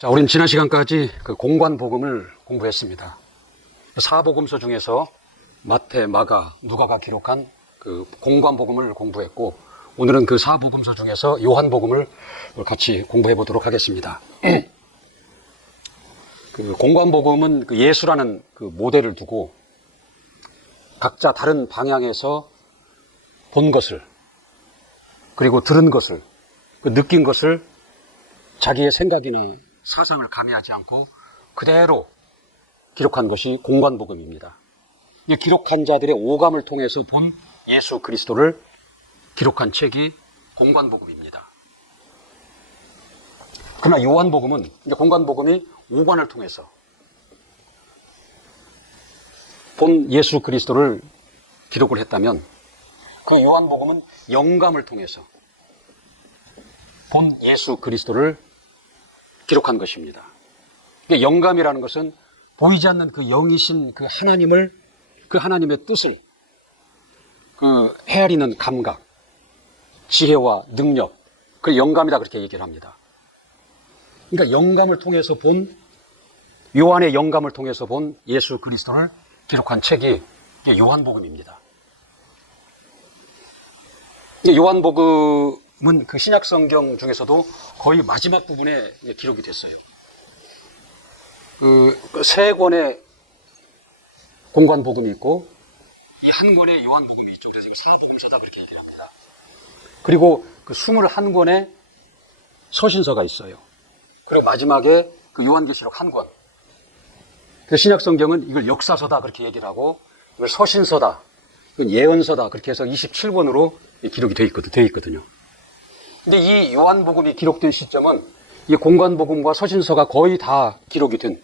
자, 우린 지난 시간까지 그 공관복음을 공부했습니다. 사복음서 중에서 마태, 마가, 누가가 기록한 그 공관복음을 공부했고, 오늘은 그 사복음서 중에서 요한복음을 같이 공부해 보도록 하겠습니다. 그 공관복음은 그 예수라는 그 모델을 두고 각자 다른 방향에서 본 것을, 그리고 들은 것을, 그 느낀 것을 자기의 생각이나 사상을 가미하지 않고 그대로 기록한 것이 공관복음입니다. 이 기록한 자들의 오감을 통해서 본 예수 그리스도를 기록한 책이 공관복음입니다. 그러나 요한복음은, 공관복음이 오관을 통해서 본 예수 그리스도를 기록을 했다면, 그 요한복음은 영감을 통해서 본 예수 그리스도를 기록한 것입니다. 영감이라는 것은 보이지 않는 그 영이신 그 하나님을, 그 하나님의 뜻을 그 헤아리는 감각, 지혜와 능력, 그 영감이다, 그렇게 얘기를 합니다. 그러니까 영감을 통해서 본, 요한의 영감을 통해서 본 예수 그리스도를 기록한 책이 요한복음입니다. 요한복음은 그 신약 성경 중에서도 거의 마지막 부분에 기록이 됐어요. 그 세 권의 공관복음이 있고 이 한 권의 요한복음이 있죠. 그래서 이거 사복음서다, 그렇게 얘기를 합니다. 그리고 그 21권의 서신서가 있어요. 그리고 마지막에 그 요한계시록 한 권. 그래서 신약 성경은 이걸 역사서다, 그렇게 얘기를 하고, 이걸 서신서다, 이건 예언서다, 그렇게 해서 27권으로 기록이 되어 있거든요. 근데 이 요한복음이 기록된 시점은 이 공관복음과 서신서가 거의 다 기록이 된,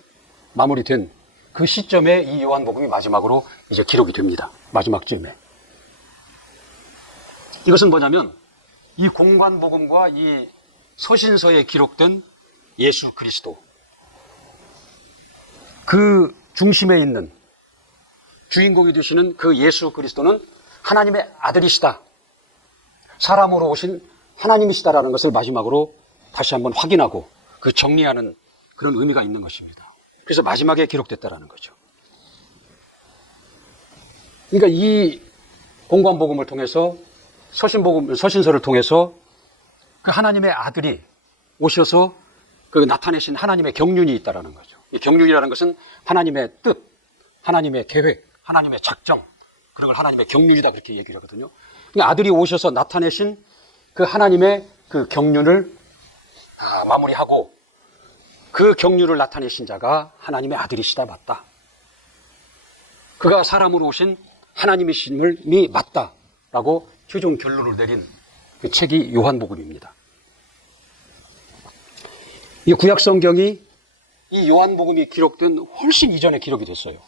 마무리된 그 시점에 이 요한복음이 마지막으로 이제 기록이 됩니다. 마지막 쯤에. 이것은 뭐냐면, 이 공관복음과 이 서신서에 기록된 예수 그리스도, 그 중심에 있는 주인공이 되시는 그 예수 그리스도는 하나님의 아들이시다, 사람으로 오신 하나님이시다라는 것을 마지막으로 다시 한번 확인하고 그 정리하는 그런 의미가 있는 것입니다. 그래서 마지막에 기록됐다라는 거죠. 그러니까 이 공관복음을 통해서, 서신서를 통해서 그 하나님의 아들이 오셔서 그 나타내신 하나님의 경륜이 있다라는 거죠. 이 경륜이라는 것은 하나님의 뜻, 하나님의 계획, 하나님의 작정, 그런 걸 하나님의 경륜이다, 그렇게 얘기를 하거든요. 그러니까 아들이 오셔서 나타내신 그 하나님의 그 경륜을 마무리하고 그 경륜을 나타내신 자가 하나님의 아들이시다, 맞다. 그가 사람으로 오신 하나님이심이 맞다라고 최종 결론을 내린 그 책이 요한복음입니다. 이 구약 성경이 이 요한복음이 기록된 훨씬 이전에 기록이 됐어요.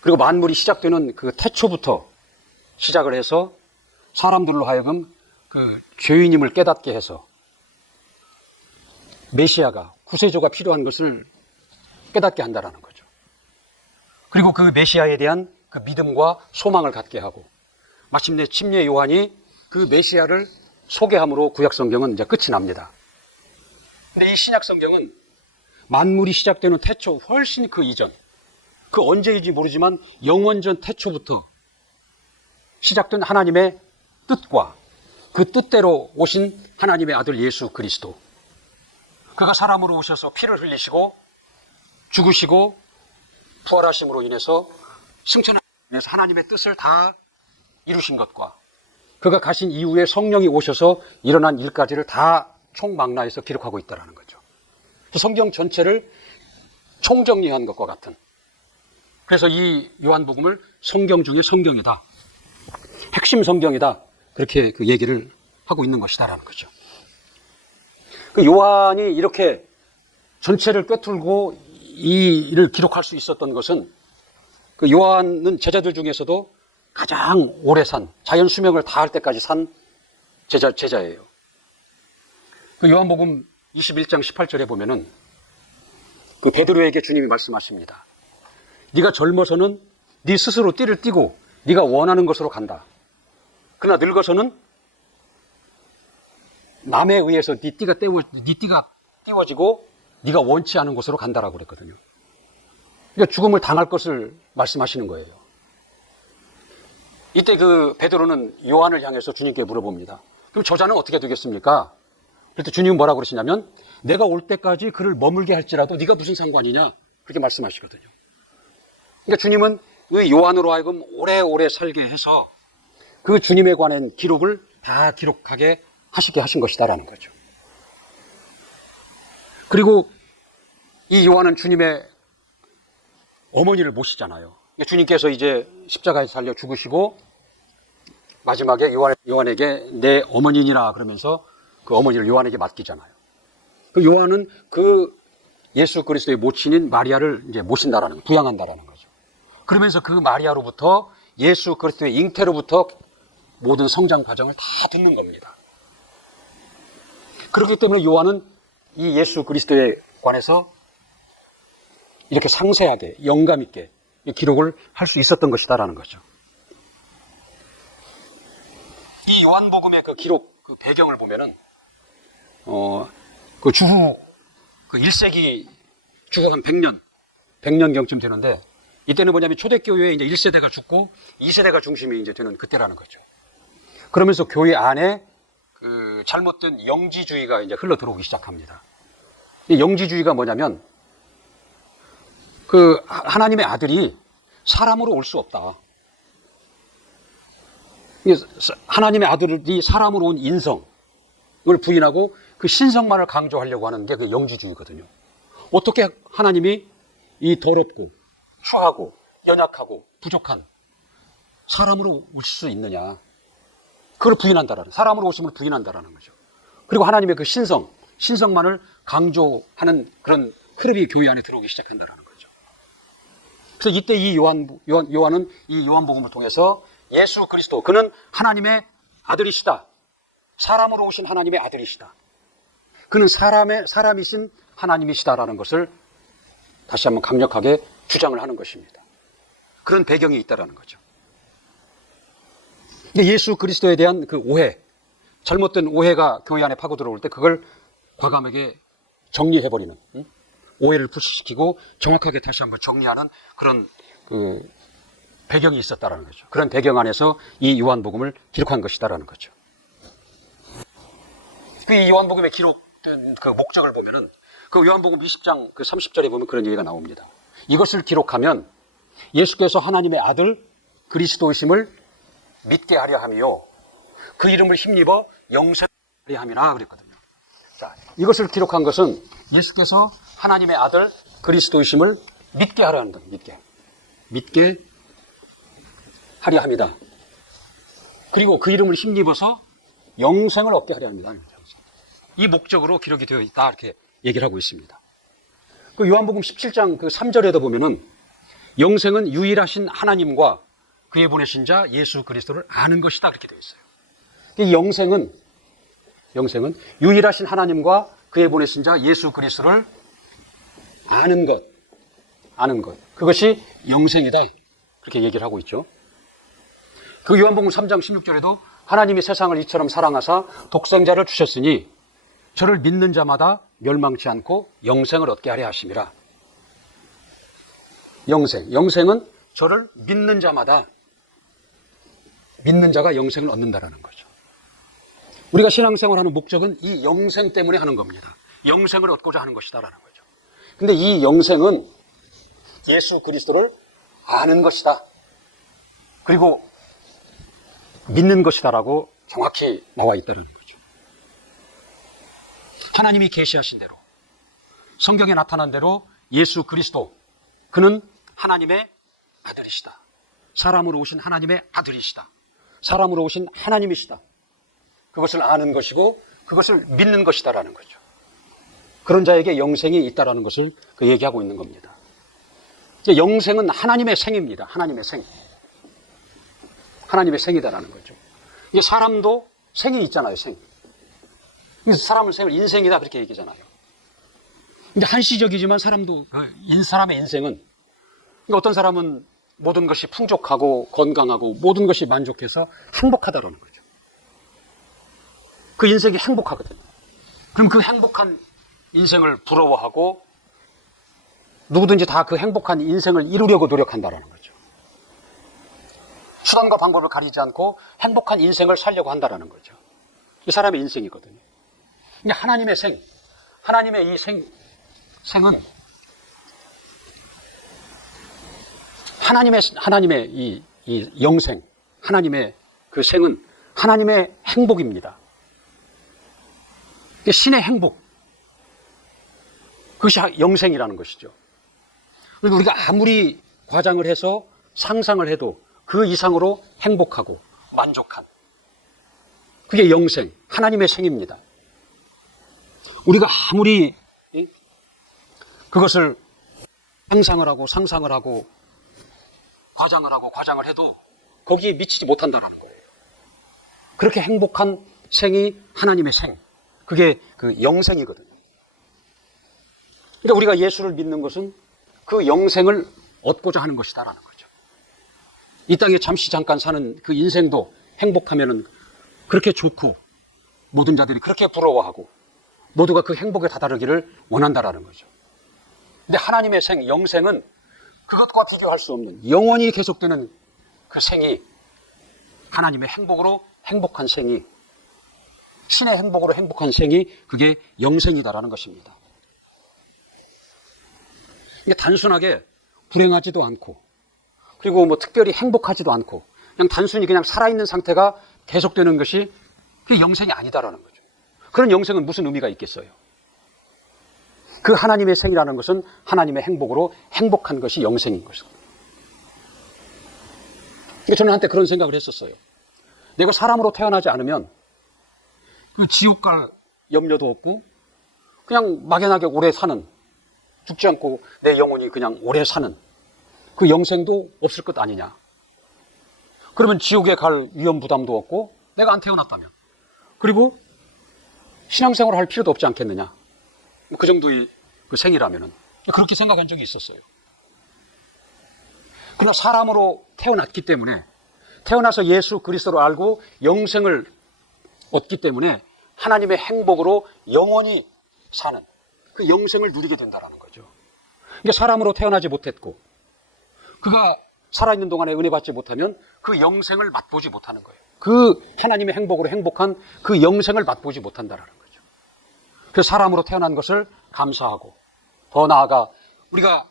그리고 만물이 시작되는 그 태초부터 시작을 해서 사람들로 하여금 그 죄인임을 깨닫게 해서 메시아가, 구세주가 필요한 것을 깨닫게 한다라는 거죠. 그리고 그 메시아에 대한 그 믿음과 소망을 갖게 하고, 마침내 침례 요한이 그 메시아를 소개함으로 구약 성경은 이제 끝이 납니다. 근데 이 신약 성경은 만물이 시작되는 태초 훨씬 그 이전, 그 언제인지 모르지만 영원전 태초부터 시작된 하나님의 뜻과 그 뜻대로 오신 하나님의 아들 예수 그리스도, 그가 사람으로 오셔서 피를 흘리시고 죽으시고 부활하심으로 인해서 승천하면서 하나님의 뜻을 다 이루신 것과 그가 가신 이후에 성령이 오셔서 일어난 일까지를 다 총망라해서 기록하고 있다는 거죠. 성경 전체를 총정리한 것과 같은, 그래서 이 요한복음을 성경 중에 성경이다, 핵심 성경이다, 그렇게 그 얘기를 하고 있는 것이다라는 거죠. 그 요한이 이렇게 전체를 꿰뚫고 이 일을 기록할 수 있었던 것은, 그 요한은 제자들 중에서도 가장 오래 산, 자연 수명을 다할 때까지 산 제자예요. 그 요한복음 21장 18절에 보면은 그 베드로에게 주님이 말씀하십니다. 네가 젊어서는 네 스스로 띠를 띠고 네가 원하는 것으로 간다. 그러나 늙어서는 남에 의해서 네 띠가 띄워지고 네가 원치 않은 곳으로 간다라고 그랬거든요. 그러니까 죽음을 당할 것을 말씀하시는 거예요. 이때 그 베드로는 요한을 향해서 주님께 물어봅니다. 그럼 저자는 어떻게 되겠습니까? 그때 주님은 뭐라고 그러시냐면 내가 올 때까지 그를 머물게 할지라도 네가 무슨 상관이냐? 그렇게 말씀하시거든요. 그러니까 주님은 그 요한으로 하여금 오래오래 살게 해서 그 주님에 관한 기록을 다 기록하게 하시게 하신 것이다라는 거죠. 그리고 이 요한은 주님의 어머니를 모시잖아요. 주님께서 이제 십자가에 달려 죽으시고 마지막에 요한에게 내 어머니니라 그러면서 그 어머니를 요한에게 맡기잖아요. 그 요한은 그 예수 그리스도의 모친인 마리아를 이제 모신다라는, 부양한다라는 거죠. 그러면서 그 마리아로부터 예수 그리스도의 잉태로부터 모든 성장 과정을 다 듣는 겁니다. 그렇기 때문에 요한은 이 예수 그리스도에 관해서 이렇게 상세하게 영감 있게 기록을 할 수 있었던 것이다라는 거죠. 이 요한복음의 그 기록, 그 배경을 보면은 그 주후 그 1세기 주후 한 100년경쯤 되는데 이때는 뭐냐면 초대교회에 이제 1세대가 죽고 2세대가 중심이 이제 되는 그때라는 거죠. 그러면서 교회 안에 그 잘못된 영지주의가 이제 흘러 들어오기 시작합니다. 이 영지주의가 뭐냐면 그 하나님의 아들이 사람으로 올 수 없다. 하나님의 아들이 사람으로 온 인성을 부인하고 그 신성만을 강조하려고 하는 게 그 영지주의거든요. 어떻게 하나님이 이 더럽고 추하고 연약하고 부족한 사람으로 오실 수 있느냐. 그걸 부인한다라는, 사람으로 오심을 부인한다라는 거죠. 그리고 하나님의 그 신성만을 강조하는 그런 흐름이 교회 안에 들어오기 시작한다라는 거죠. 그래서 이때 이 요한은 이 요한복음을 통해서 예수 그리스도, 그는 하나님의 아들이시다. 사람으로 오신 하나님의 아들이시다. 그는 사람이신 하나님이시다라는 것을 다시 한번 강력하게 주장을 하는 것입니다. 그런 배경이 있다라는 거죠. 근데 예수 그리스도에 대한 그 오해, 잘못된 오해가 교회 안에 파고 들어올 때 그걸 과감하게 정리해버리는, 오해를 불식시키고 정확하게 다시 한번 정리하는 그런 그 배경이 있었다라는 거죠. 그런 배경 안에서 이 요한복음을 기록한 것이다라는 거죠. 이 요한복음에 기록된 그 목적을 보면은 그 요한복음 20장 그 30절에 보면 그런 얘기가 나옵니다. 이것을 기록하면 예수께서 하나님의 아들 그리스도이심을 믿게 하려 함이요 그 이름을 힘입어 영생하려 함이라 그랬거든요. 자, 이것을 기록한 것은 예수께서 하나님의 아들 그리스도이심을 믿게 하려 한다. 믿게 하려 합니다. 그리고 그 이름을 힘입어서 영생을 얻게 하려 합니다. 이 목적으로 기록이 되어 있다 이렇게 얘기를 하고 있습니다. 그 요한복음 17장 그 3절에도 보면은 영생은 유일하신 하나님과 그의 보내신 자 예수 그리스도를 아는 것이다 그렇게 되어 있어요. 이 영생은 유일하신 하나님과 그의 보내신 자 예수 그리스도를 아는 것. 그것이 영생이다. 그렇게 얘기를 하고 있죠. 그 요한복음 3장 16절에도 하나님이 세상을 이처럼 사랑하사 독생자를 주셨으니 저를 믿는 자마다 멸망치 않고 영생을 얻게 하려 하심이라. 영생은 저를 믿는 자마다, 믿는 자가 영생을 얻는다라는 거죠. 우리가 신앙생활 하는 목적은 이 영생 때문에 하는 겁니다. 영생을 얻고자 하는 것이다라는 거죠. 근데 이 영생은 예수 그리스도를 아는 것이다. 그리고 믿는 것이다라고 정확히 나와 있다는 거죠. 하나님이 계시하신 대로, 성경에 나타난 대로 예수 그리스도, 그는 하나님의 아들이시다. 사람으로 오신 하나님의 아들이시다. 사람으로 오신 하나님이시다. 그것을 아는 것이고 그것을 믿는 것이다라는 거죠. 그런 자에게 영생이 있다라는 것을 얘기하고 있는 겁니다. 영생은 하나님의 생입니다. 하나님의 생이다라는 거죠. 이게 사람도 생이 있잖아요, 생. 사람은 생을 인생이다 그렇게 얘기하잖아요. 근데 한시적이지만 사람의 인생은, 그러니까 어떤 사람은 모든 것이 풍족하고 건강하고 모든 것이 만족해서 행복하다라는 거죠. 그 인생이 행복하거든요. 그럼 그 행복한 인생을 부러워하고 누구든지 다 그 행복한 인생을 이루려고 노력한다라는 거죠. 수단과 방법을 가리지 않고 행복한 인생을 살려고 한다라는 거죠. 이 사람의 인생이거든요. 근데 하나님의 하나님의 이 생은 하나님의 이 영생, 하나님의 그 생은 하나님의 행복입니다. 신의 행복, 그것이 영생이라는 것이죠. 그리고 우리가 아무리 과장을 해서 상상을 해도 그 이상으로 행복하고 만족한, 그게 영생, 하나님의 생입니다. 우리가 아무리 그것을 상상을 하고 과장을 해도 거기에 미치지 못한다는 거예요. 그렇게 행복한 생이 하나님의 생, 그게 그 영생이거든요. 그러니까 우리가 예수를 믿는 것은 그 영생을 얻고자 하는 것이다라는 거죠. 이 땅에 잠깐 사는 그 인생도 행복하면은 그렇게 좋고 모든 자들이 그렇게 부러워하고 모두가 그 행복에 다다르기를 원한다라는 거죠. 근데 하나님의 영생은 그것과 비교할 수 없는 영원히 계속되는 그 생이, 하나님의 행복으로 행복한 생이, 신의 행복으로 행복한 생이, 그게 영생이다라는 것입니다. 이게 단순하게 불행하지도 않고, 그리고 뭐 특별히 행복하지도 않고, 그냥 단순히 그냥 살아있는 상태가 계속되는 것이 그게 영생이 아니다라는 거죠. 그런 영생은 무슨 의미가 있겠어요? 그 하나님의 생이라는 것은 하나님의 행복으로 행복한 것이 영생인 것이고. 저는 한때 그런 생각을 했었어요. 내가 사람으로 태어나지 않으면 그 지옥 갈 염려도 없고 그냥 막연하게 오래 사는, 죽지 않고 내 영혼이 그냥 오래 사는 그 영생도 없을 것 아니냐. 그러면 지옥에 갈 위험 부담도 없고 내가 안 태어났다면, 그리고 신앙생활을 할 필요도 없지 않겠느냐. 그 정도의 그 생이라면은, 그렇게 생각한 적이 있었어요. 그러나 사람으로 태어났기 때문에, 태어나서 예수 그리스도를 알고 영생을 얻기 때문에 하나님의 행복으로 영원히 사는 그 영생을 누리게 된다는 거죠. 그러니까 사람으로 태어나지 못했고 그가 살아있는 동안에 은혜 받지 못하면 그 영생을 맛보지 못하는 거예요. 그 하나님의 행복으로 행복한 그 영생을 맛보지 못한다는 거죠. 그래서 사람으로 태어난 것을 감사하고, 더 나아가 우리가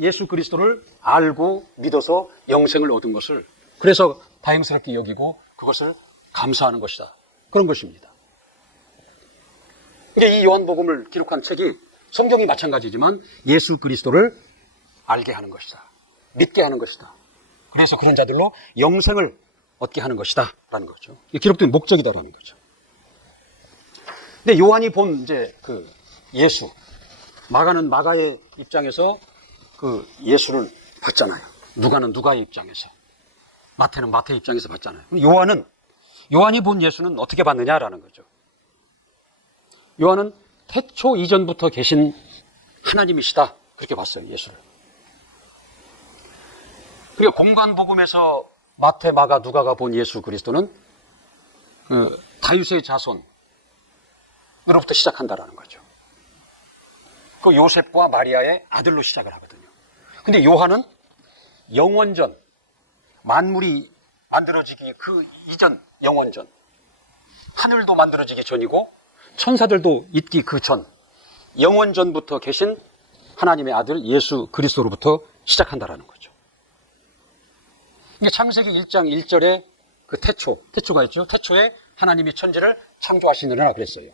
예수 그리스도를 알고 믿어서 영생을 얻은 것을 그래서 다행스럽게 여기고 그것을 감사하는 것이다. 그런 것입니다. 이 요한복음을 기록한 책이, 성경이 마찬가지지만 예수 그리스도를 알게 하는 것이다. 믿게 하는 것이다. 그래서 그런 자들로 영생을 얻게 하는 것이다. 라는 거죠. 기록된 목적이다라는 거죠. 근데 요한이 본 이제 그 예수, 마가는 마가의 입장에서 그 예수를 봤잖아요. 누가는 누가의 입장에서, 마태는 마태의 입장에서 봤잖아요. 요한이 본 예수는 어떻게 봤느냐라는 거죠. 요한은 태초 이전부터 계신 하나님이시다, 그렇게 봤어요, 예수를. 그리고 공관복음에서 마태, 마가, 누가가 본 예수 그리스도는 그 다윗의 자손으로부터 시작한다라는 거죠. 그 요셉과 마리아의 아들로 시작을 하거든요. 근데 요한은 영원전, 만물이 만들어지기 그 이전, 영원전, 하늘도 만들어지기 전이고 천사들도 있기 그 전, 영원전부터 계신 하나님의 아들 예수 그리스도로부터 시작한다라는 거죠. 창세기 1장 1절에 그 태초가 있죠. 태초에 하나님이 천지를 창조하시느라 그랬어요.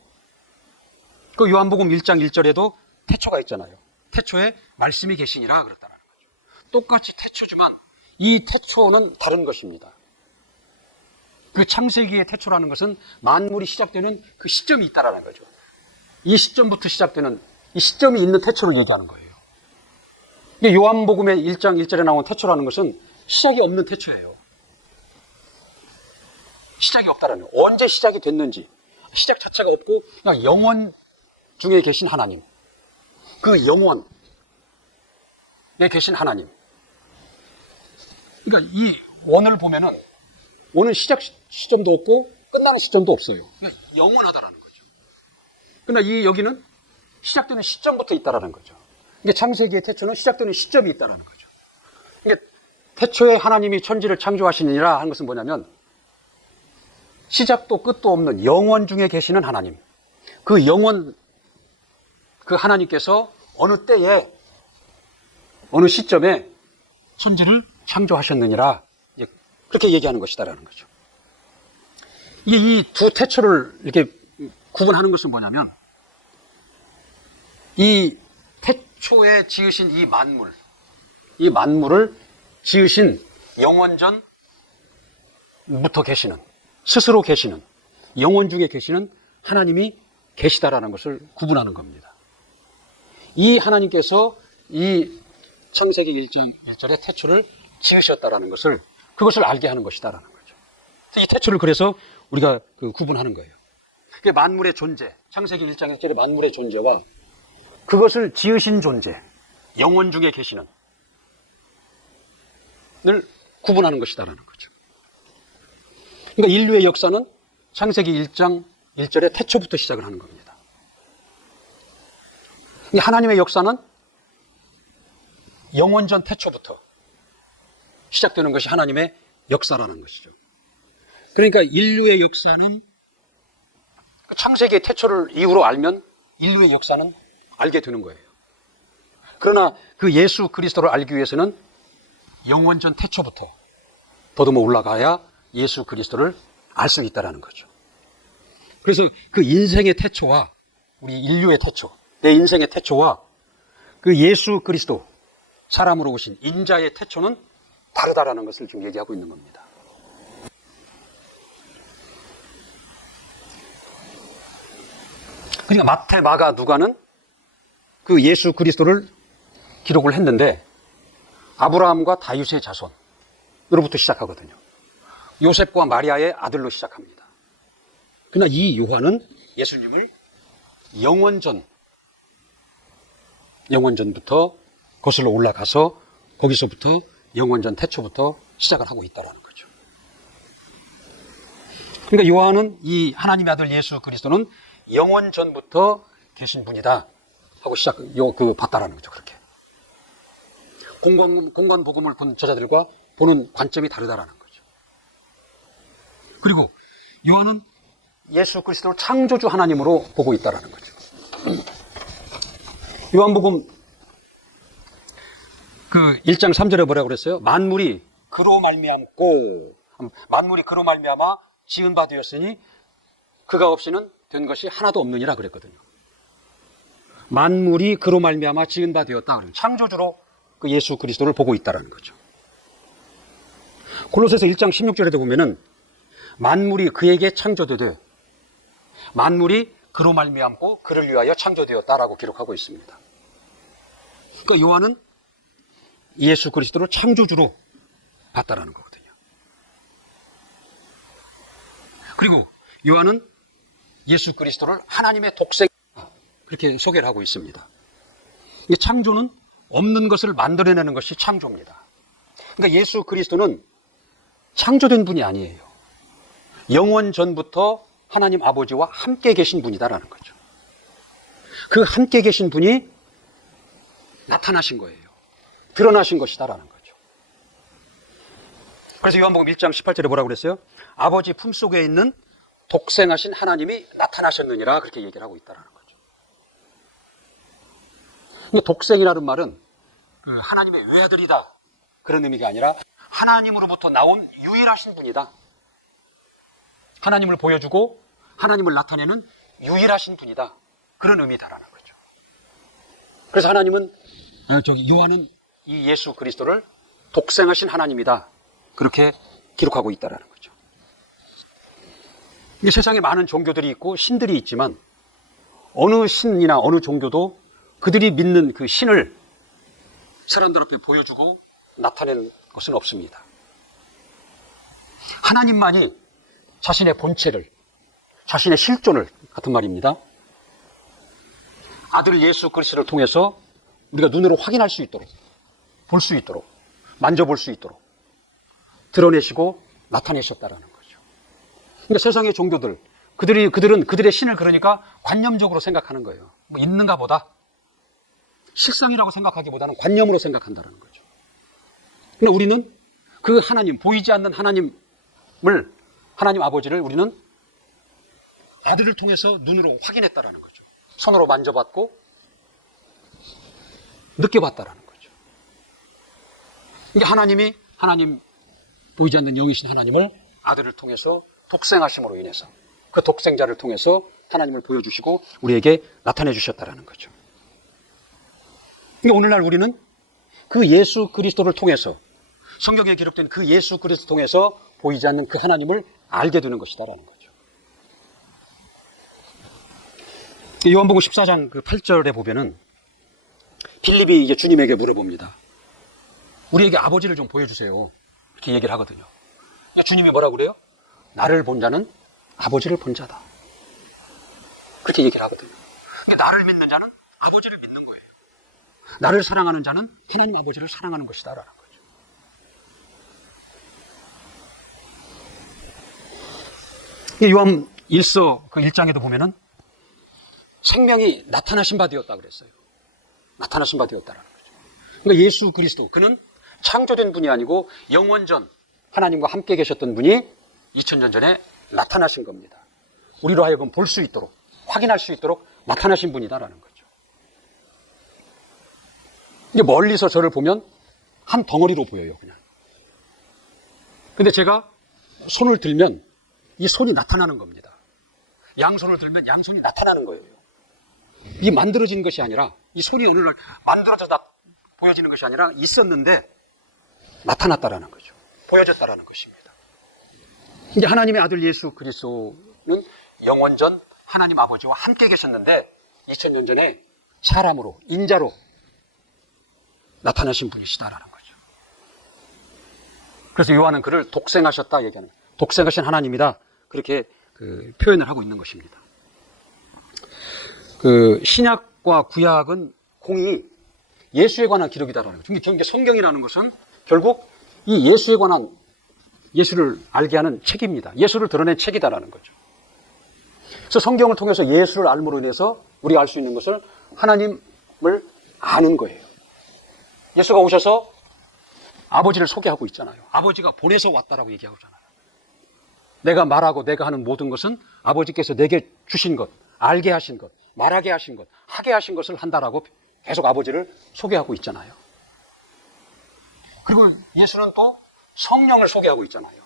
그 요한복음 1장 1절에도 태초가 있잖아요. 태초에 말씀이 계시니라 그랬다는 거죠. 똑같이 태초지만 이 태초는 다른 것입니다. 그 창세기의 태초라는 것은 만물이 시작되는 그 시점이 있다라는 거죠. 이 시점부터 시작되는, 이 시점이 있는 태초를 얘기하는 거예요. 요한복음의 1장 1절에 나온 태초라는 것은 시작이 없는 태초예요. 시작이 없다라는 거예요. 언제 시작이 됐는지, 시작 자체가 없고 그냥 영원 중에 계신 하나님, 그 영원에 계신 하나님. 그러니까 이 원을 보면은 원은 시작 시점도 없고 끝나는 시점도 없어요. 그러니까 영원하다라는 거죠. 그러나 여기는 시작되는 시점부터 있다라는 거죠. 이게 창세기의 태초는 시작되는 시점이 있다라는 거죠. 이게 태초에 하나님이 천지를 창조하시니라 하는 것은 뭐냐면 시작도 끝도 없는 영원 중에 계시는 하나님. 그 영원, 그 하나님께서 어느 때에, 어느 시점에 천지를 창조하셨느니라. 그렇게 얘기하는 것이다라는 거죠. 이게 이 두 태초를 이렇게 구분하는 것은 뭐냐면 이 태초에 지으신 이 만물을 지으신 영원전부터 계시는, 스스로 계시는, 영원 중에 계시는 하나님이 계시다라는 것을 구분하는 겁니다. 이 하나님께서 이 창세기 1장 1절의 태초를 지으셨다라는 것을, 그것을 알게 하는 것이다라는 거죠. 이 태초를 그래서 우리가 구분하는 거예요. 그게 만물의 존재, 창세기 1장 1절의 만물의 존재와 그것을 지으신 존재, 영원 중에 계시는 을 구분하는 것이다라는 거죠. 그러니까 인류의 역사는 창세기 1장 1절의 태초부터 시작을 하는 겁니다. 하나님의 역사는 영원전 태초부터 시작되는 것이 하나님의 역사라는 것이죠. 그러니까 인류의 역사는 창세기의 태초를 이후로 알면 인류의 역사는 알게 되는 거예요. 그러나 그 예수 그리스도를 알기 위해서는 영원전 태초부터 더듬어 올라가야 예수 그리스도를 알 수 있다는 거죠. 그래서 그 인생의 태초와 우리 인류의 태초, 내 인생의 태초와 그 예수 그리스도 사람으로 오신 인자의 태초는 다르다라는 것을 지금 얘기하고 있는 겁니다. 그러니까 마태, 마가, 누가는 그 예수 그리스도를 기록을 했는데 아브라함과 다윗의 자손으로부터 시작하거든요. 요셉과 마리아의 아들로 시작합니다. 그러나 이 요한은 예수님을 영원전부터 거슬러 올라가서 거기서부터 영원전 태초부터 시작을 하고 있다는 거죠. 그러니까 요한은 이 하나님의 아들 예수 그리스도는 영원전부터 계신 분이다 하고 봤다라는 거죠. 그렇게 공관 복음을 본 저자들과 보는 관점이 다르다라는 거죠. 그리고 요한은 예수 그리스도를 창조주 하나님으로 보고 있다라는 거죠. 요한복음 그 1장 3절에 뭐라고 그랬어요? 만물이 그로 말미암아 지은 바 되었으니 그가 없이는 된 것이 하나도 없느니라 그랬거든요. 만물이 그로 말미암아 지은 바 되었다. 창조주로 그 예수 그리스도를 보고 있다라는 거죠. 골로새서 1장 16절에도 보면은 만물이 그에게 창조되되 만물이 그로 말미암고 그를 위하여 창조되었다라고 기록하고 있습니다. 그러니까 요한은 예수 그리스도를 창조주로 봤다라는 거거든요. 그리고 요한은 예수 그리스도를 하나님의 독생 그렇게 소개를 하고 있습니다. 이 창조는 없는 것을 만들어내는 것이 창조입니다. 그러니까 예수 그리스도는 창조된 분이 아니에요. 영원 전부터 하나님 아버지와 함께 계신 분이다라는 거죠. 그 함께 계신 분이 나타나신 거예요. 드러나신 것이다라는 거죠. 그래서 요한복음 1장 18절에 뭐라고 그랬어요? 아버지 품속에 있는 독생하신 하나님이 나타나셨느니라 그렇게 얘기를 하고 있다라는 거죠. 근데 독생이라는 말은 하나님의 외아들이다 그런 의미가 아니라 하나님으로부터 나온 유일하신 분이다. 하나님을 보여주고 하나님을 나타내는 유일하신 분이다. 그런 의미다라는 거죠. 그래서 요한은 이 예수 그리스도를 독생하신 하나님이다. 그렇게 기록하고 있다라는 거죠. 이 세상에 많은 종교들이 있고 신들이 있지만 어느 신이나 어느 종교도 그들이 믿는 그 신을 사람들 앞에 보여주고 나타내는 것은 없습니다. 하나님만이 자신의 본체를, 자신의 실존을 같은 말입니다. 아들 예수 그리스도를 통해서 우리가 눈으로 확인할 수 있도록, 볼 수 있도록, 만져볼 수 있도록 드러내시고 나타내셨다라는 거죠. 그러니까 세상의 종교들, 그들은 그들의 신을 그러니까 관념적으로 생각하는 거예요. 뭐 있는가 보다. 실상이라고 생각하기보다는 관념으로 생각한다는 거죠. 근데 우리는 그 하나님, 보이지 않는 하나님 아버지를 우리는 아들을 통해서 눈으로 확인했다라는 거죠. 손으로 만져봤고 느껴봤다라는 거죠. 이게 하나님 보이지 않는 영이신 하나님을 아들을 통해서 독생하심으로 인해서 그 독생자를 통해서 하나님을 보여주시고 우리에게 나타내 주셨다라는 거죠. 그러니까 오늘날 우리는 그 예수 그리스도를 통해서 성경에 기록된 그 예수 그리스도를 통해서 보이지 않는 그 하나님을 알게 되는 것이다라는 거죠. 요한복음 14장 그 8절에 보면은 빌립이 이제 주님에게 물어봅니다. 우리에게 아버지를 좀 보여주세요. 이렇게 얘기를 하거든요. 주님이 뭐라고 그래요? 나를 본 자는 아버지를 본 자다. 그렇게 얘기를 하거든요. 그러니까 나를 믿는 자는 아버지를 믿는 거예요. 나를 사랑하는 자는 하나님 아버지를 사랑하는 것이다라는 거죠. 요한 1서 그 1장에도 보면은 생명이 나타나신 바 되었다 그랬어요. 나타나신 바 되었다라는 거죠. 그러니까 예수 그리스도, 그는 창조된 분이 아니고 영원전 하나님과 함께 계셨던 분이 2000년 전에 나타나신 겁니다. 우리로 하여금 볼 수 있도록, 확인할 수 있도록 나타나신 분이다라는 거죠. 이제 멀리서 저를 보면 한 덩어리로 보여요, 그냥. 근데 제가 손을 들면 이 손이 나타나는 겁니다. 양손을 들면 양손이 나타나는 거예요. 이 만들어진 것이 아니라, 이 손이 어느 날 만들어져서 보여지는 것이 아니라 있었는데 나타났다라는 거죠. 보여졌다라는 것입니다. 이제 하나님의 아들 예수 그리스도는 영원전 하나님 아버지와 함께 계셨는데 2000년 전에 사람으로, 인자로 나타나신 분이시다라는 거죠. 그래서 요한은 그를 독생하셨다 얘기하는 거예요. 독생하신 하나님이다. 그렇게 표현을 하고 있는 것입니다. 신약과 구약은 공이 예수에 관한 기록이다라는 거죠. 그러니까 성경이라는 것은 결국 이 예수에 관한, 예수를 알게 하는 책입니다. 예수를 드러낸 책이다라는 거죠. 그래서 성경을 통해서 예수를 알므로 인해서 우리가 알 수 있는 것을 하나님을 아는 거예요. 예수가 오셔서 아버지를 소개하고 있잖아요. 아버지가 보내서 왔다라고 얘기하잖아요. 내가 말하고 내가 하는 모든 것은 아버지께서 내게 주신 것, 알게 하신 것, 말하게 하신 것, 하게 하신 것을 한다라고 계속 아버지를 소개하고 있잖아요. 그리고 예수는 또 성령을 소개하고 있잖아요.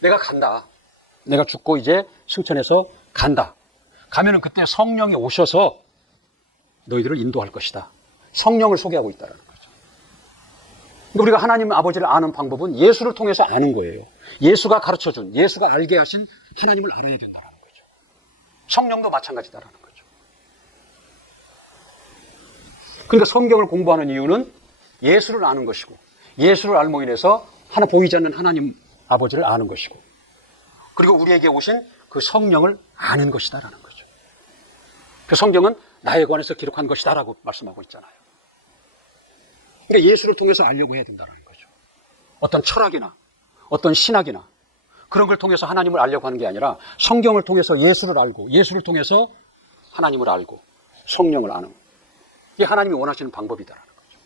내가 간다. 내가 죽고 이제 승천해서 간다. 가면은 그때 성령이 오셔서 너희들을 인도할 것이다. 성령을 소개하고 있다는 거죠. 우리가 하나님 아버지를 아는 방법은 예수를 통해서 아는 거예요. 예수가 가르쳐준, 예수가 알게 하신 하나님을 알아야 된다는 거죠. 성령도 마찬가지다라는 거죠. 그러니까 성경을 공부하는 이유는 예수를 아는 것이고, 예수를 알므로 인해서 하나 보이지 않는 하나님 아버지를 아는 것이고, 그리고 우리에게 오신 그 성령을 아는 것이다라는 거죠. 그 성경은 나에 관해서 기록한 것이다라고 말씀하고 있잖아요. 그러니까 예수를 통해서 알려고 해야 된다는 거죠. 어떤 철학이나 어떤 신학이나 그런 걸 통해서 하나님을 알려고 하는 게 아니라 성경을 통해서 예수를 알고, 예수를 통해서 하나님을 알고 성령을 아는, 이게 하나님이 원하시는 방법이다라는 거죠.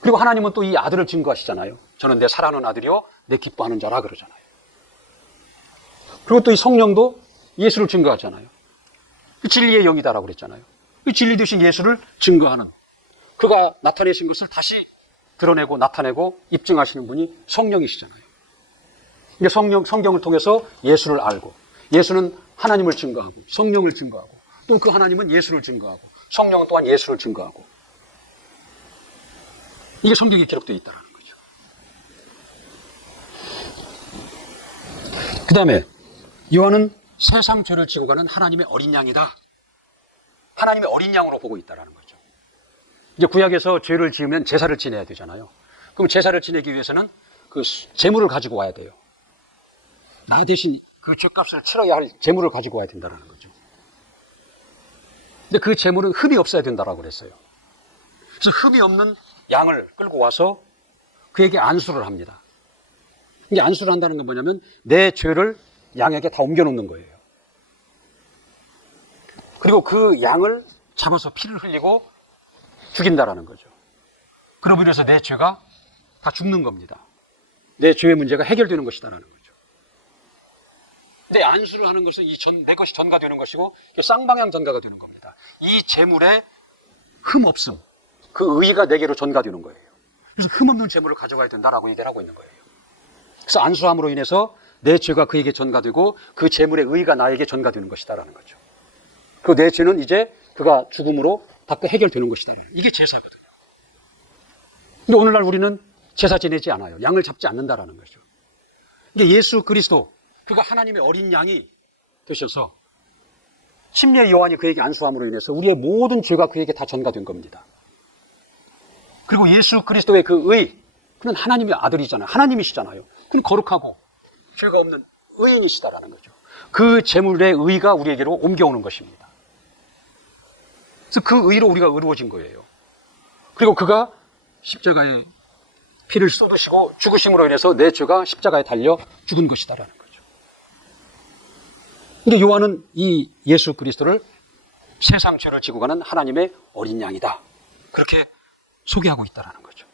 그리고 하나님은 또 이 아들을 증거하시잖아요. 저는 내 사랑하는 아들이요 내 기뻐하는 자라 그러잖아요. 그리고 또 이 성령도 예수를 증거하잖아요. 그 진리의 영이다라고 그랬잖아요. 그 진리 되신 예수를 증거하는, 그가 나타내신 것을 다시 드러내고 나타내고 입증하시는 분이 성령이시잖아요. 이게 성경을 통해서 예수를 알고, 예수는 하나님을 증거하고 성령을 증거하고, 또 그 하나님은 예수를 증거하고 성령은 또한 예수를 증거하고, 이게 성경에 기록되어 있다는 거죠. 그 다음에 요한은 세상 죄를 지고 가는 하나님의 어린 양이다. 하나님의 어린 양으로 보고 있다는 거죠. 이제 구약에서 죄를 지으면 제사를 지내야 되잖아요. 그럼 제사를 지내기 위해서는 그 제물을 가지고 와야 돼요. 나 대신 그 죄값을 치러야 할 제물을 가지고 와야 된다는 거죠. 근데 그 제물은 흠이 없어야 된다라고 그랬어요. 그래서 흠이 없는 양을 끌고 와서 그에게 안수를 합니다. 이게 안수를 한다는 건 뭐냐면 내 죄를 양에게 다 옮겨놓는 거예요. 그리고 그 양을 잡아서 피를 흘리고 죽인다라는 거죠. 그로 인해서 내 죄가 다 죽는 겁니다. 내 죄의 문제가 해결되는 것이다라는 거죠. 근데 안수를 하는 것은 내 것이 전가되는 것이고 쌍방향 전가가 되는 겁니다. 이 재물의 흠 없음, 그 의가 내게로 전가되는 거예요. 그래서 흠 없는 재물을 가져가야 된다라고 얘기를 하고 있는 거예요. 그래서 안수함으로 인해서 내 죄가 그에게 전가되고 그 재물의 의가 나에게 전가되는 것이다라는 거죠. 그 내 죄는 이제 그가 죽음으로 다 해결되는 것이다라는, 이게 제사거든요. 근데 오늘날 우리는 제사 지내지 않아요. 양을 잡지 않는다라는 거죠. 이게 예수 그리스도, 그가 하나님의 어린 양이 되셔서 침례 요한이 그에게 안수함으로 인해서 우리의 모든 죄가 그에게 다 전가된 겁니다. 그리고 예수 그리스도의 그 의, 그는 하나님의 아들이잖아요. 하나님이시잖아요. 그는 거룩하고 죄가 없는 의인이시다라는 거죠. 그 재물의 의가 우리에게로 옮겨오는 것입니다. 그래서 그 의로 우리가 의로워진 거예요. 그리고 그가 십자가에 피를 쏟으시고 죽으심으로 인해서 내 죄가 십자가에 달려 죽은 것이다라는 거죠. 근데 요한은 이 예수 그리스도를 세상 죄를 지고 가는 하나님의 어린 양이다, 그렇게 소개하고 있다라는 거죠.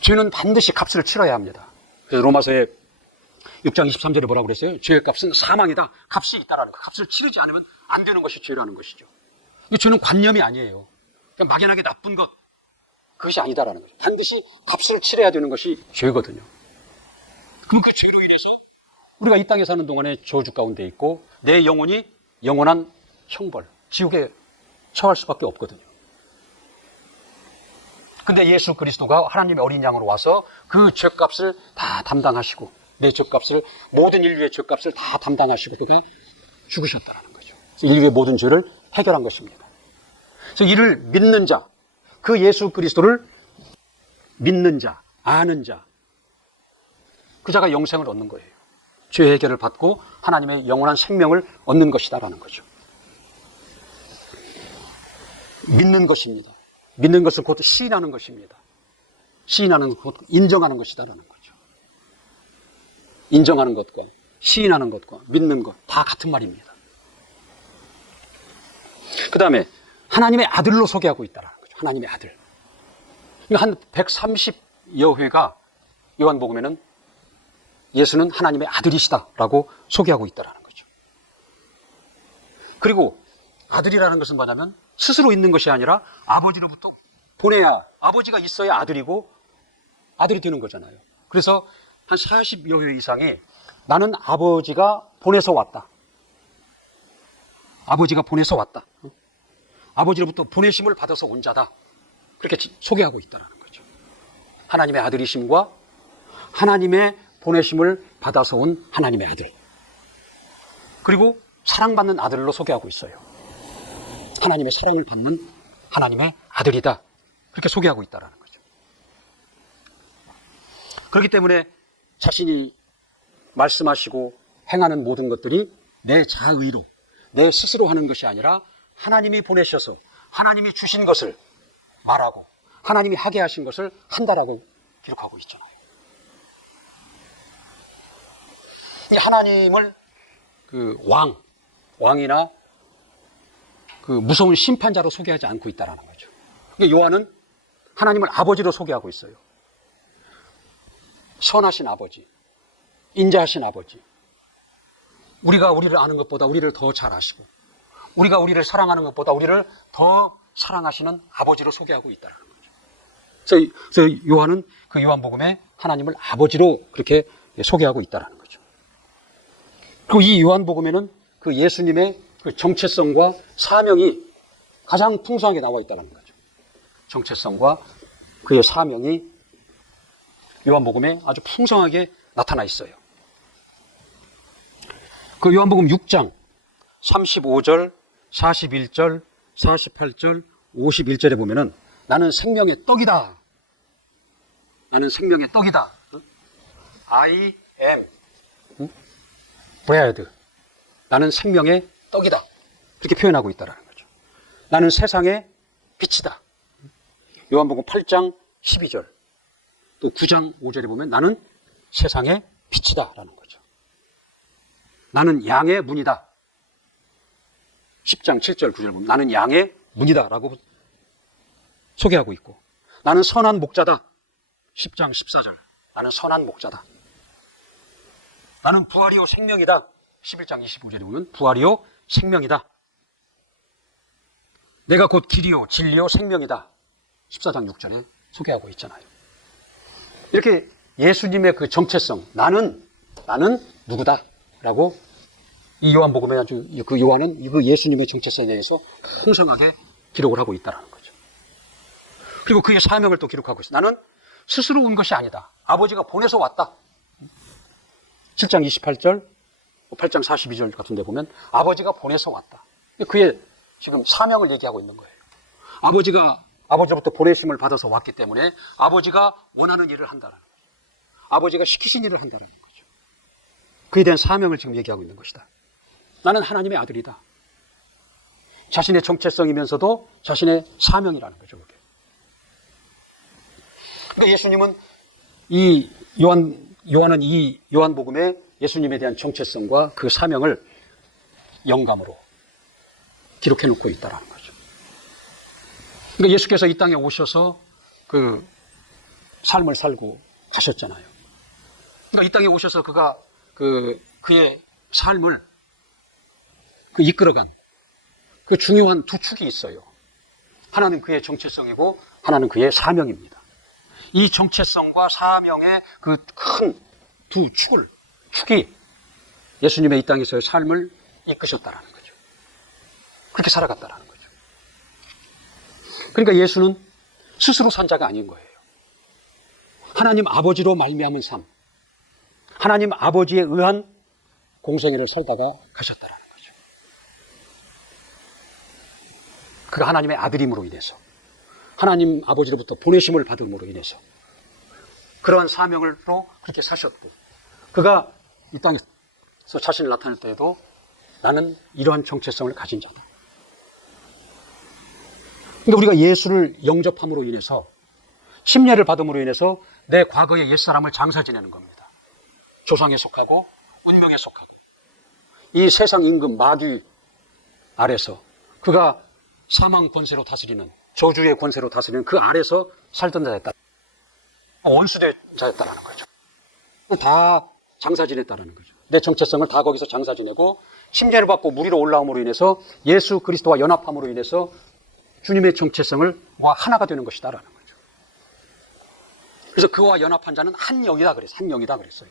죄는 반드시 값을 치러야 합니다. 그래서 로마서의 6장 23절에 뭐라고 그랬어요? 죄의 값은 사망이다. 값이 있다라는 거. 값을 치르지 않으면 안 되는 것이 죄라는 것이죠. 이 죄는 관념이 아니에요. 그냥 막연하게 나쁜 것, 그것이 아니다라는 거죠. 반드시 값을 치러야 되는 것이 죄거든요. 그럼 그 죄로 인해서 우리가 이 땅에 사는 동안에 저주 가운데 있고 내 영혼이 영원한 형벌, 지옥에 처할 수밖에 없거든요. 근데 예수 그리스도가 하나님의 어린 양으로 와서 그 죄값을 다 담당하시고, 내 죄값을, 모든 인류의 죄값을 다 담당하시고 그가 죽으셨다는 거죠. 인류의 모든 죄를 해결한 것입니다. 그래서 이를 믿는 자, 그 예수 그리스도를 믿는 자, 아는 자, 그 자가 영생을 얻는 거예요. 죄 해결을 받고 하나님의 영원한 생명을 얻는 것이다라는 거죠. 믿는 것입니다. 믿는 것은 곧 시인하는 것입니다. 시인하는 것, 곧 인정하는 것이다라는 거죠. 인정하는 것과 시인하는 것과 믿는 것 다 같은 말입니다. 그 다음에 하나님의 아들로 소개하고 있다라는 거죠. 하나님의 아들. 한 130여 회가 요한복음에는 예수는 하나님의 아들이시다라고 소개하고 있다라는 거죠. 그리고 아들이라는 것은 뭐냐면 스스로 있는 것이 아니라 아버지로부터 보내야, 아버지가 있어야 아들이고 아들이 되는 거잖아요. 그래서 한 40여 회 이상이 나는 아버지가 보내서 왔다. 아버지가 보내서 왔다. 아버지로부터 보내심을 받아서 온 자다. 그렇게 소개하고 있다는 거죠. 하나님의 아들이심과 하나님의 보내심을 받아서 온 하나님의 아들. 그리고 사랑받는 아들로 소개하고 있어요. 하나님의 사랑을 받는 하나님의 아들이다. 그렇게 소개하고 있다는 거죠. 그렇기 때문에 자신이 말씀하시고 행하는 모든 것들이 내 자의로, 내 스스로 하는 것이 아니라 하나님이 보내셔서 하나님이 주신 것을 말하고 하나님이 하게 하신 것을 한다라고 기록하고 있잖아요. 이 하나님을 그 왕이나 그 무서운 심판자로 소개하지 않고 있다라는 거죠. 요한은 하나님을 아버지로 소개하고 있어요. 선하신 아버지, 인자하신 아버지. 우리가 우리를 아는 것보다 우리를 더 잘 아시고, 우리가 우리를 사랑하는 것보다 우리를 더 사랑하시는 아버지로 소개하고 있다는 거죠. 그래서 요한은 그 요한복음에 하나님을 아버지로 그렇게 소개하고 있다는 거죠. 그리고 이 요한복음에는 그 예수님의 그 정체성과 사명이 가장 풍성하게 나와 있다는 거죠. 정체성과 그의 사명이 요한복음에 아주 풍성하게 나타나 있어요. 그 요한복음 6장 35절, 41절, 48절, 51절에 보면은 나는 생명의 떡이다. 나는 생명의 떡이다. I am bread. 나는 생명의 떡이다. 그렇게 표현하고 있다는 거죠. 나는 세상의 빛이다. 요한복음 8장 12절, 또 9장 5절에 보면 나는 세상의 빛이다 라는 거죠. 나는 양의 문이다. 10장 7절 9절 보면 나는 양의 문이다라고 소개하고 있고, 나는 선한 목자다. 10장 14절 나는 선한 목자다. 나는 부활이요 생명이다. 11장 25절에 보면 부활이요 생명이다. 내가 곧 길이요 진리요 생명이다. 14장 6절에 소개하고 있잖아요. 이렇게 예수님의 그 정체성, 나는 누구다 라고 이 요한복음에 아주 그 요한은 그 예수님의 정체성에 대해서 풍성하게 기록을 하고 있다는 거죠. 그리고 그의 사명을 또 기록하고 있어요. 나는 스스로 온 것이 아니다. 아버지가 보내서 왔다. 7장 28절, 8장 42절 같은 데 보면 아버지가 보내서 왔다. 그의 지금 사명을 얘기하고 있는 거예요. 아버지로부터 보내심을 받아서 왔기 때문에 아버지가 원하는 일을 한다는 거죠. 아버지가 시키신 일을 한다는 거죠. 그에 대한 사명을 지금 얘기하고 있는 것이다. 나는 하나님의 아들이다. 자신의 정체성이면서도 자신의 사명이라는 거죠. 그게. 그러니까 예수님은 요한은 이 요한복음에 예수님에 대한 정체성과 그 사명을 영감으로 기록해 놓고 있다는 거죠. 그러니까 예수께서 이 땅에 오셔서 그 삶을 살고 가셨잖아요. 그러니까 이 땅에 오셔서 그가 그의 삶을 이끌어간 그 중요한 두 축이 있어요. 하나는 그의 정체성이고 하나는 그의 사명입니다. 이 정체성과 사명의 그 큰 두 축이 예수님의 이 땅에서의 삶을 이끄셨다는 거죠. 그렇게 살아갔다는 거죠. 그러니까 예수는 스스로 산 자가 아닌 거예요. 하나님 아버지로 말미암은 삶, 하나님 아버지에 의한 공생애를 살다가 가셨다는 거죠. 그가 하나님의 아들임으로 인해서, 하나님 아버지로부터 보내심을 받음으로 인해서 그러한 사명으로 그렇게 사셨고, 그가 이 땅에서 자신을 나타낼 때에도 나는 이러한 정체성을 가진 자다. 그러니까 우리가 예수를 영접함으로 인해서, 침례를 받음으로 인해서 내 과거의 옛사람을 장사 지내는 겁니다. 조상에 속하고 운명에 속하고 이 세상 임금 마귀 아래서, 그가 사망 권세로 다스리는, 저주의 권세로 다스리는 그 아래서 살던 자였다. 원수된 자였다는 거죠. 다 장사 지냈다는 거죠. 내 정체성을 다 거기서 장사 지내고, 침례를 받고 무리로 올라옴으로 인해서 예수 그리스도와 연합함으로 인해서 주님의 정체성을 하나가 되는 것이다라는 거죠. 그래서 그와 연합한 자는 한 영이다 그랬어요. 한 영이다 그랬어요.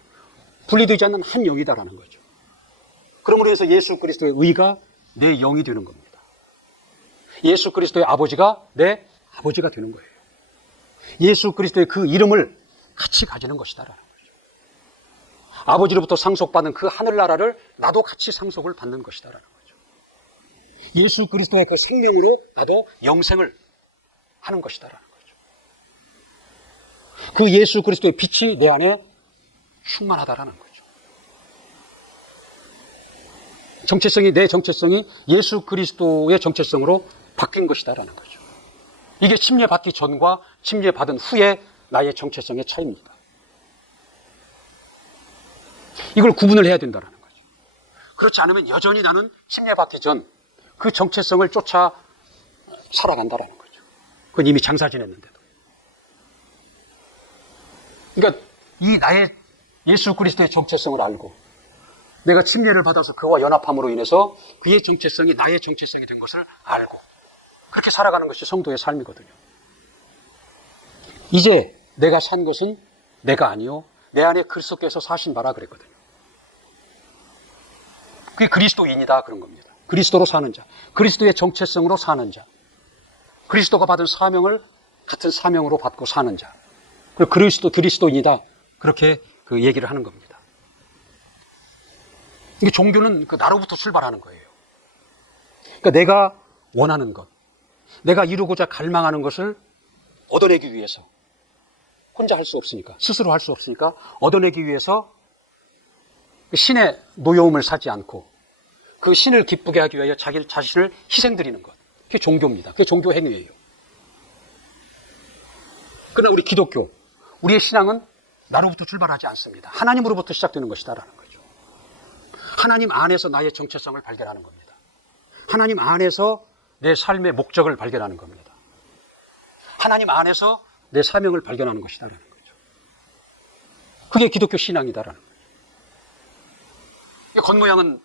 분리되지 않는 한 영이다라는 거죠. 그러므로 해서 예수 그리스도의 의가 내 영이 되는 겁니다. 예수 그리스도의 아버지가 내 아버지가 되는 거예요. 예수 그리스도의 그 이름을 같이 가지는 것이다라는 거죠. 아버지로부터 상속받은 그 하늘나라를 나도 같이 상속을 받는 것이다라는 거죠. 예수 그리스도의 그 생명으로 나도 영생을 하는 것이다라는 거죠. 그 예수 그리스도의 빛이 내 안에 충만하다라는 거죠. 내 정체성이 예수 그리스도의 정체성으로 바뀐 것이다라는 거죠. 이게 침례 받기 전과 침례 받은 후에 나의 정체성의 차이입니다. 이걸 구분을 해야 된다는 거죠. 그렇지 않으면 여전히 나는 침례 받기 전 그 정체성을 쫓아 살아간다는 거죠. 그건 이미 장사 지냈는데도. 그러니까 이 나의 예수 그리스도의 정체성을 알고, 내가 침례를 받아서 그와 연합함으로 인해서 그의 정체성이 나의 정체성이 된 것을 알고, 그렇게 살아가는 것이 성도의 삶이거든요. 이제 내가 산 것은 내가 아니요 내 안에 그리스도께서 사신 바라 그랬거든요. 그게 그리스도인이다 그런 겁니다. 그리스도로 사는 자, 그리스도의 정체성으로 사는 자, 그리스도가 받은 사명을 같은 사명으로 받고 사는 자, 그리고 그리스도인이다 그렇게 그 얘기를 하는 겁니다. 이게 종교는 그 나로부터 출발하는 거예요. 그러니까 내가 원하는 것, 내가 이루고자 갈망하는 것을 얻어내기 위해서, 혼자 할 수 없으니까, 스스로 할 수 없으니까 얻어내기 위해서 신의 노여움을 사지 않고 그 신을 기쁘게 하기 위하여 자기 자신을 희생드리는 것, 그게 종교입니다. 그게 종교 행위예요. 그러나 우리 기독교, 우리의 신앙은 나로부터 출발하지 않습니다. 하나님으로부터 시작되는 것이다라는 거죠. 하나님 안에서 나의 정체성을 발견하는 겁니다. 하나님 안에서 내 삶의 목적을 발견하는 겁니다. 하나님 안에서 내 사명을 발견하는 것이다라는 거죠. 그게 기독교 신앙이다라는 거죠. 겉모양은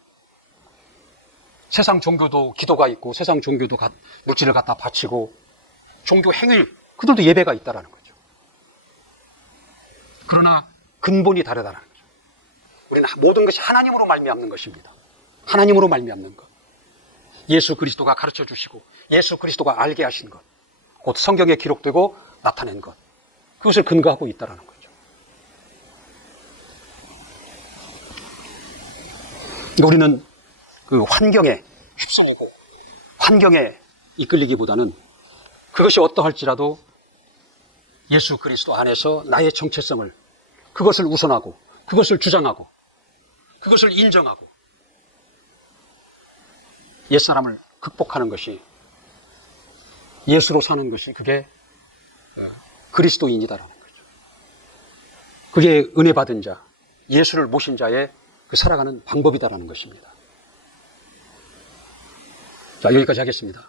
세상 종교도 기도가 있고 세상 종교도 물질을 갖다 바치고 종교 행위, 그들도 예배가 있다라는 거죠. 그러나 근본이 다르다라는 거죠. 우리는 모든 것이 하나님으로 말미암는 것입니다. 하나님으로 말미암는 것. 예수 그리스도가 가르쳐 주시고 예수 그리스도가 알게 하신 것. 곧 성경에 기록되고 나타낸 것. 그것을 근거하고 있다라는 거죠. 우리는 그 환경에 휩쓸리고 환경에 이끌리기보다는 그것이 어떠할지라도 예수 그리스도 안에서 나의 정체성을, 그것을 우선하고 그것을 주장하고 그것을 인정하고 옛사람을 극복하는 것이, 예수로 사는 것이 그게 그리스도인이다라는 거죠. 그게 은혜 받은 자, 예수를 모신 자의 그 살아가는 방법이다라는 것입니다. 자, 여기까지 하겠습니다.